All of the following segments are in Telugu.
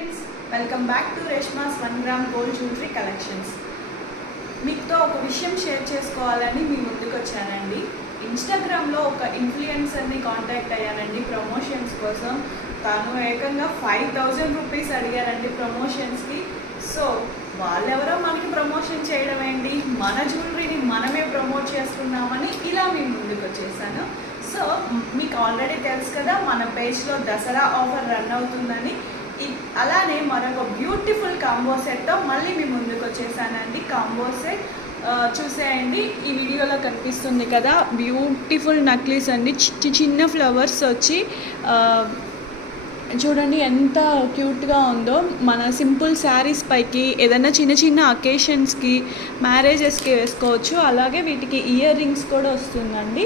Friends, welcome back to Reshma's 1 gram gold jewellery collections. మీతో ఒక విషయం షేర్ చేసుకోవాలని మీ ముందుకు వచ్చానండి. ఇన్స్టాగ్రామ్లో ఒక ఇన్ఫ్లుయెన్సర్ని కాంటాక్ట్ అయ్యానండి ప్రమోషన్స్ కోసం. తను ఏకంగా 5000 రూపీస్ అడిగారండి ప్రమోషన్స్కి. సో వాళ్ళెవరో మనకి ప్రమోషన్ చేయడం ఏంటి, మన జ్యువెలరీని మనమే ప్రమోట్ చేసుకున్నామని ఇలా మీ ముందుకు వచ్చేసాను. సో మీకు ఆల్రెడీ తెలుసు కదా, మన పేజ్లో దసరా ఆఫర్ రన్ అవుతుందని. అలానే మరొక బ్యూటిఫుల్ కాంబో సెట్తో మళ్ళీ మీ ముందుకు వచ్చేసానండి. కాంబో సెట్ చూసేయండి, ఈ వీడియోలో కనిపిస్తుంది కదా, బ్యూటిఫుల్ నక్లీస్ అండి. చిన్న ఫ్లవర్స్ వచ్చి చూడండి ఎంత క్యూట్గా ఉందో. మన సింపుల్ శారీస్ పైకి ఏదైనా చిన్న చిన్న అకేషన్స్కి, మ్యారేజెస్కి వేసుకోవచ్చు. అలాగే వీటికి ఇయర్ రింగ్స్ కూడా వస్తుందండి.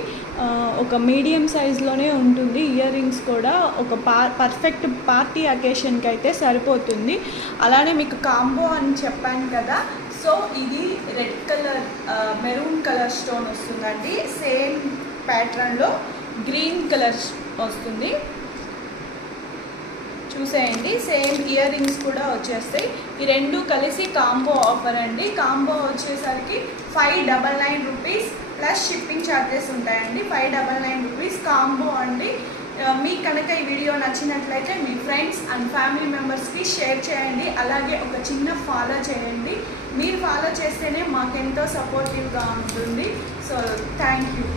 ఒక మీడియం సైజ్లోనే ఉంటుంది ఇయర్ రింగ్స్ కూడా. ఒక పర్ఫెక్ట్ పార్టీ అకేషన్కి అయితే సరిపోతుంది. అలానే మీకు కాంబో అని చెప్పాను కదా, సో ఇది red colour maroon colour stone వస్తుందండి. సేమ్ ప్యాటర్న్లో గ్రీన్ కలర్ వస్తుంది. చూసేయండి, సేమ్ ఇయర్ రింగ్స్ కూడా వచ్చేస్తాయి. ఈ రెండు కలిసి కాంబో ఆఫర్ అండి. కాంబో వచ్చేసరికి 599 రూపీస్ ప్లస్ షిప్పింగ్ ఛార్జెస్ ఉంటాయండి. 599 రూపీస్ కాంబో అండి. మీకు కనుక ఈ వీడియో నచ్చినట్లయితే మీ ఫ్రెండ్స్ అండ్ ఫ్యామిలీ మెంబర్స్కి షేర్ చేయండి. అలాగే ఒక చిన్న ఫాలో చేయండి. మీరు ఫాలో చేస్తేనే మాకెంతో సపోర్టివ్గా ఉంటుంది. So thank you.